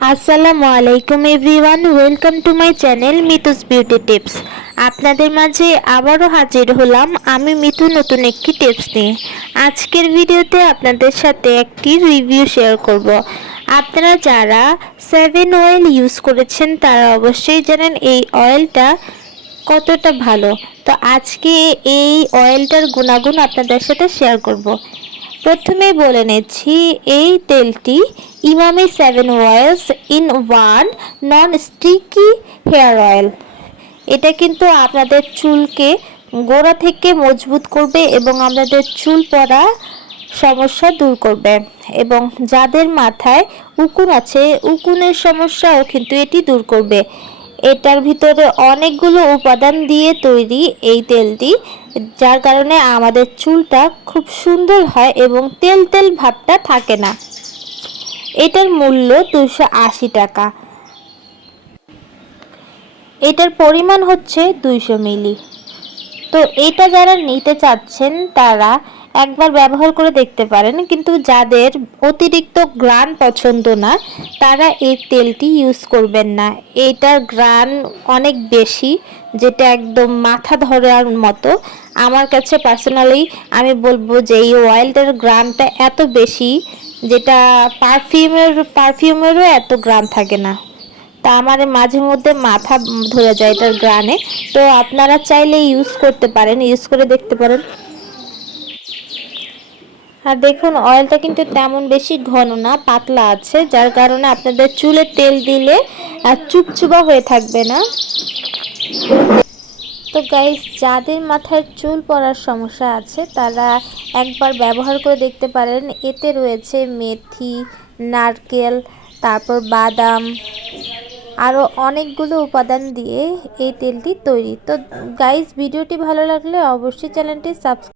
আসসালামু আলাইকুম everyone, welcome to my channel Mitu's beauty tips. আপনাদের মাঝে আবারও হাজির হলাম আমি মিতু নতুন একটি টিপস নিয়ে। আজকের ভিডিওতে আপনাদের সাথে একটি রিভিউ শেয়ার করব। আপনারা যারা 7 অয়েল ইউজ করেছেন তারা অবশ্যই জানেন এই অয়েলটা কতটা ভালো। তো আজকে এই অয়েলটার গুণাগুণ আপনাদের সাথে শেয়ার করব। প্রথমেই বলে নিচ্ছি, এই তেলটি Emami 7 oils in one non sticky hair oil. এটা কিন্তু আপনাদের চুলকে গোড়া থেকে মজবুত করবে এবং আপনাদের চুল পড়া সমস্যা দূর করবে, এবং যাদের মাথায় উকুন আছে উকুনের সমস্যাও কিন্তু এটি দূর করবে। এটার ভিতরে অনেকগুলো উপাদান দিয়ে তৈরি এই তেলটি, যার কারণে আমাদের চুলটা খুব সুন্দর হয় এবং তেল তেল ভাবটা থাকে না। এটার মূল্য 280 টাকা। এটার পরিমাণ হচ্ছে 200 মিলি। তো এটা যারা নিতে চাচ্ছেন তারা একবার ব্যবহার করে দেখতে পারেন, কিন্তু যাদের অতিরিক্ত ঘ্রাণ পছন্দ না তারা এই তেলটি ইউজ করবেন না। এটার ঘ্রাণ অনেক বেশি, যেটা একদম মাথা ধরার মতো। আমার কাছে পার্সোনালি আমি বলবো যে এই অয়েলটার ঘ্রাণটা এত বেশি, যেটা পারফিউমেরও এত ঘ্রাণ থাকে না। তা আমার মাঝে মধ্যে মাথা ধরে যায় এটার ঘ্রাণে। তো আপনারা চাইলে ইউজ করতে পারেন, ইউজ করে দেখতে পারেন। আর দেখুন, অয়েলটা কিন্তু তেমন বেশি ঘন না, পাতলা আছে, যার কারণে আপনাদের চুলে তেল দিলে চুপচুপা হয়ে থাকবে না। তো গাইস, যাদের মাথায় চুল পড়ার সমস্যা আছে তারা একবার ব্যবহার করে দেখতে পারেন। এতে রয়েছে মেথি, নারকেল, তারপর বাদাম, আরও অনেকগুলো উপাদান দিয়ে এই তেলটি তৈরি। তো গাইস, ভিডিওটি ভালো লাগলে অবশ্যই চ্যানেলটি সাবস্ক্রাইব